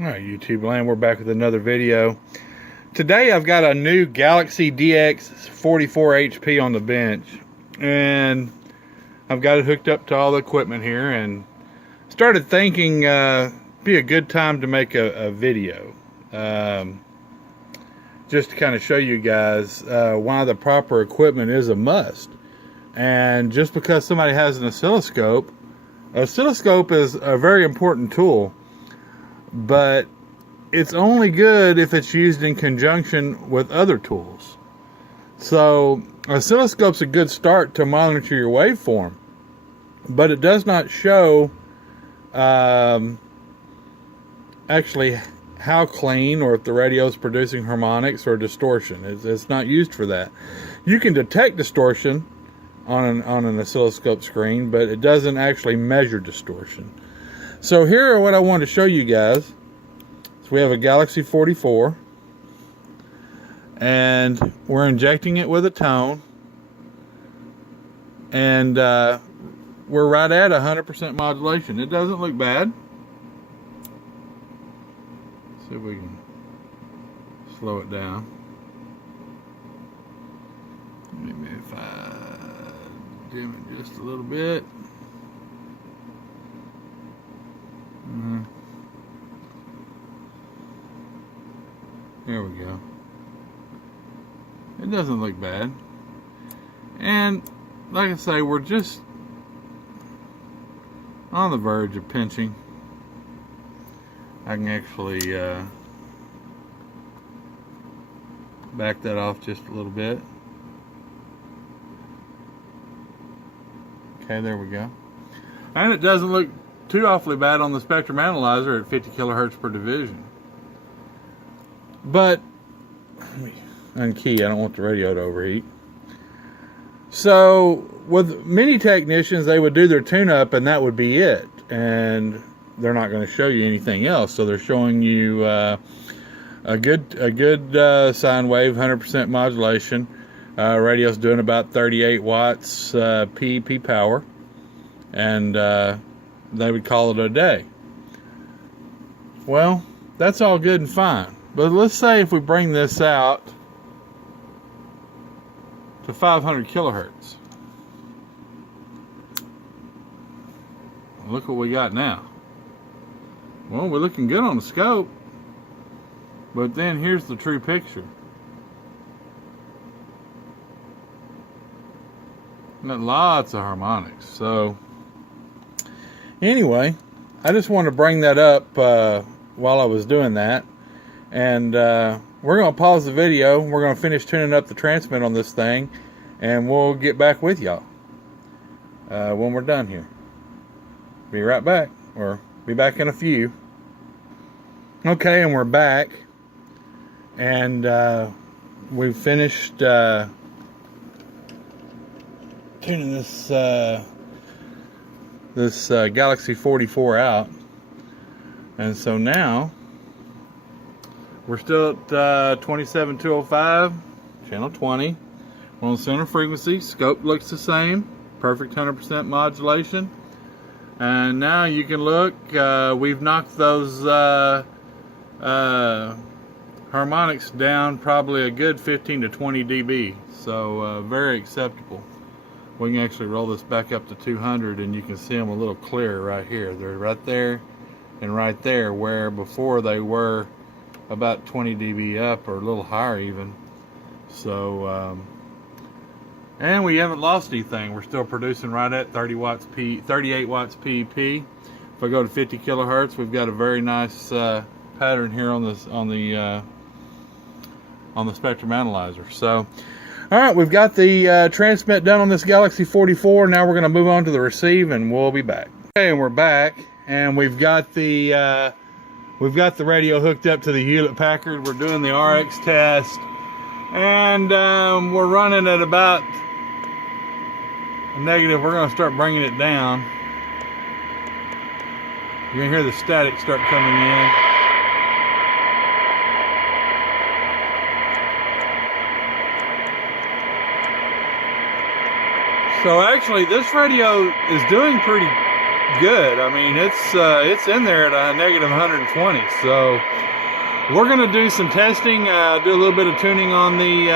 Alright, YouTube land, we're back with another video. Today I've got a new Galaxy DX 44 HP on the bench, and I've got it hooked up to all the equipment here, and started thinking be a good time to make a video, just to kind of show you guys why the proper equipment is a must. And just because somebody has an oscilloscope is a very important tool, but it's only good if it's used in conjunction with other tools. So oscilloscope's a good start to monitor your waveform, but it does not show actually how clean, or if the radio is producing harmonics or distortion. It's not used for that. You can detect distortion on an oscilloscope screen, but it doesn't actually measure distortion. So here are what I want to show you guys. So we have a Galaxy 44, and we're injecting it with a tone, and we're right at 100% modulation. It doesn't look bad. Let's see if we can slow it down. Maybe if I dim it just a little bit. There we go. It doesn't look bad. And like I say, we're just on the verge of pinching. I can actually back that off just a little bit. Okay, there we go. And it doesn't look too awfully bad on the spectrum analyzer at 50 kilohertz per division. But let me unkey, I don't want the radio to overheat. So with many technicians, they would do their tune-up and that would be it, and they're not going to show you anything else. So they're showing you a good sine wave, 100% modulation. Radio's doing about 38 watts peak power, and they would call it a day. Well, that's all good and fine, but let's say if we bring this out to 500 kilohertz. Look what we got now. Well, we're looking good on the scope, but then here's the true picture. Got lots of harmonics. So anyway, I just wanted to bring that up while I was doing that, and we're going to pause the video. We're going to finish tuning up the transmit on this thing, and we'll get back with y'all when we're done here. Be right back, or be back in a few. Okay, and we're back, and we've finished tuning this Galaxy 44 out, and so now we're still at 27205, channel 20. We're on center frequency. Scope looks the same, perfect 100% modulation. And now you can look, we've knocked those harmonics down probably a good 15 to 20 dB, so very acceptable. We can actually roll this back up to 200, and you can see them a little clearer right here. They're right there and right there, where before they were about 20 dB up, or a little higher even. So and we haven't lost anything. We're still producing right at 38 watts PEP. If I go to 50 kilohertz, we've got a very nice pattern here on this on the spectrum analyzer. So all right, we've got the transmit done on this Galaxy 44. Now we're going to move on to the receive, and we'll be back. Okay, and we're back, and we've got the radio hooked up to the Hewlett-Packard. We're doing the RX test, and we're running at about a negative. We're going to start bringing it down. You're going to hear the static start coming in. So actually, this radio is doing pretty good. I mean, it's in there at a negative 120. So we're gonna do some testing, do a little bit of tuning on the.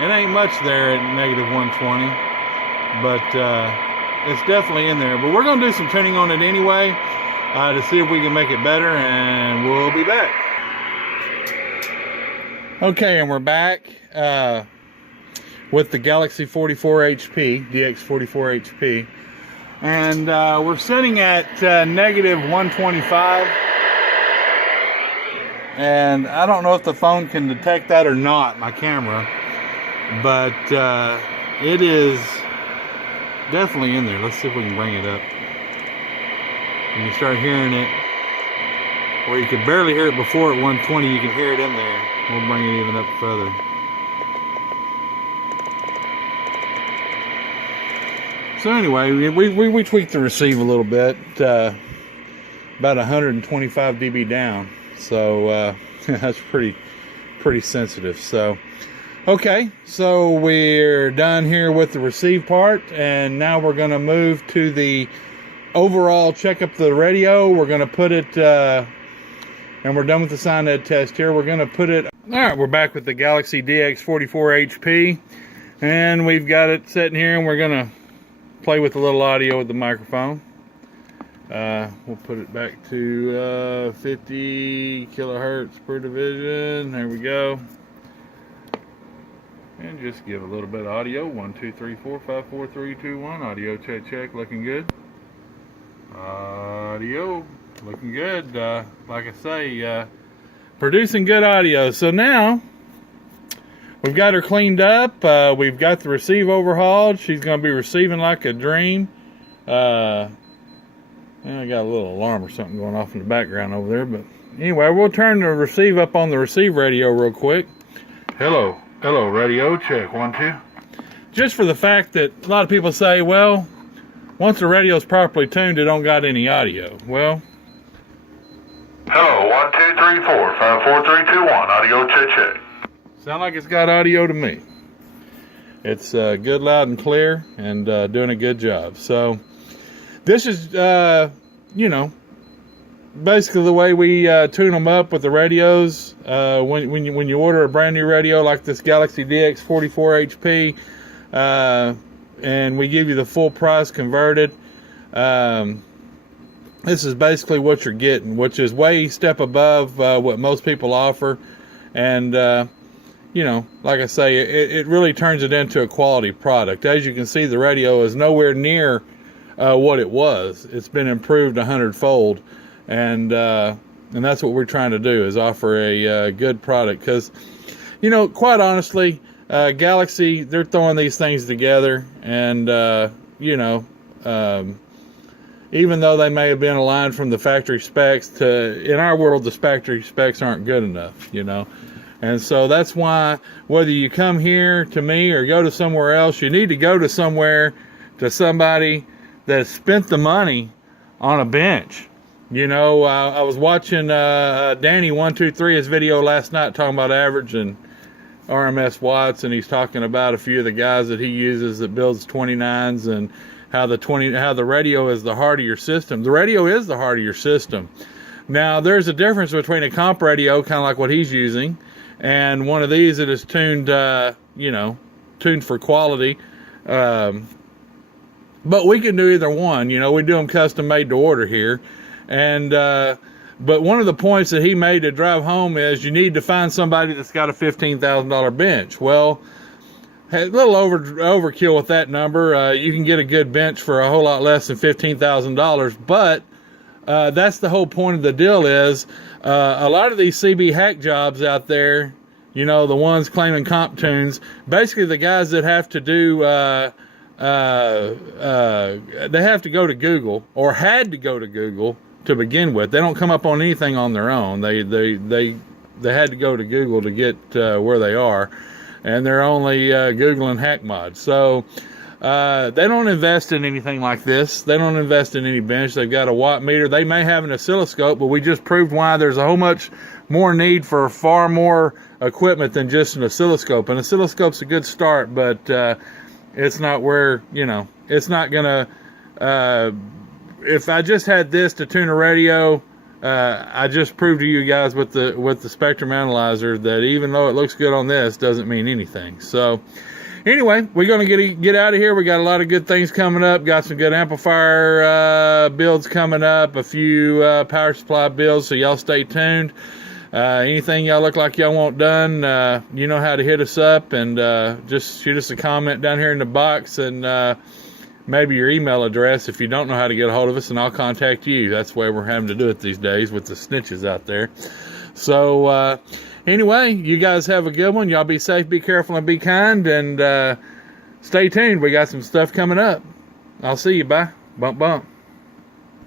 It ain't much there at negative 120, but it's definitely in there. But we're gonna do some tuning on it anyway to see if we can make it better, and we'll be back. Okay, and we're back with the Galaxy 44 HP, DX44 HP. And we're sitting at negative 125. And I don't know if the phone can detect that or not, my camera. But it is definitely in there. Let's see if we can bring it up. And you start hearing it, where you could barely hear it before at 120, you can hear it in there. We'll bring it even up further. So anyway, we tweaked the receive a little bit, about 125 dB down. So that's pretty sensitive. So okay, so we're done here with the receive part, and now we're going to move to the overall check up the radio. We're going to put it, and we're done with the sound ed test here. We're going to put it. All right, we're back with the Galaxy DX44 HP, and we've got it sitting here, and we're going to play with a little audio with the microphone. We'll put it back to 50 kilohertz per division. There we go. And just give a little bit of audio. 1, 2, 3, 4, 5, 4, 3, 2, 1. Audio check, looking good. Audio looking good. Like I say, producing good audio. So now we've got her cleaned up. We've got the receive overhauled. She's going to be receiving like a dream. I got a little alarm or something going off in the background over there. But anyway, we'll turn the receive up on the receive radio real quick. Hello, radio, check, 1, 2. Just for the fact that a lot of people say, well, once the radio's properly tuned, it don't got any audio. Well, hello, 1, 2, 3, 4, 5, 4, 3, 2, 1. Audio check. Sound like it's got audio to me. It's good, loud, and clear, and doing a good job. So this is, you know, basically the way we tune them up with the radios. When you order a brand new radio like this Galaxy DX44 HP, and we give you the full price converted, this is basically what you're getting, which is way step above what most people offer. And you know, like I say, it really turns it into a quality product. As you can see, the radio is nowhere near what it was. It's been improved 100-fold, and that's what we're trying to do, is offer a good product. Because, you know, quite honestly, Galaxy, they're throwing these things together, and you know, even though they may have been aligned from the factory specs, in our world, the factory specs aren't good enough, you know. And so that's why, whether you come here to me or go to somewhere else, you need to go to somebody that spent the money on a bench. You know, I was watching Danny123, his video last night, talking about average and RMS watts, and he's talking about a few of the guys that he uses that builds 29s, and how the radio is the heart of your system. The radio is the heart of your system. Now, there's a difference between a comp radio, kind of like what he's using, and one of these that is tuned, you know, tuned for quality. But we can do either one. You know, we do them custom made to order here. And but one of the points that he made to drive home is you need to find somebody that's got a $15,000 bench. Well, a little overkill with that number. You can get a good bench for a whole lot less than $15,000. But that's the whole point of the deal is a lot of these CB hack jobs out there, you know, the ones claiming comp tunes, basically the guys that have to do, they have to go to Google, or had to go to Google to begin with. They don't come up on anything on their own. They had to go to Google to get where they are, and they're only Googling hack mods. So they don't invest in anything like this. They don't invest in any bench. They've got a watt meter. They may have an oscilloscope, but we just proved why there's a whole much more need for far more equipment than just an oscilloscope. An oscilloscope's a good start, but it's not where, you know, it's not gonna if I just had this to tune a radio, I just proved to you guys with the spectrum analyzer that even though it looks good on this, doesn't mean anything. So anyway, we're going to get out of here. We got a lot of good things coming up. Got some good amplifier builds coming up, a few power supply builds, so y'all stay tuned. Anything y'all look like y'all want done, you know how to hit us up, and just shoot us a comment down here in the box, and maybe your email address if you don't know how to get a hold of us, and I'll contact you. That's the way we're having to do it these days with the snitches out there. So anyway, you guys have a good one. Y'all be safe, be careful, and be kind, and stay tuned. We got some stuff coming up. I'll see you. Bye. Bump, bump.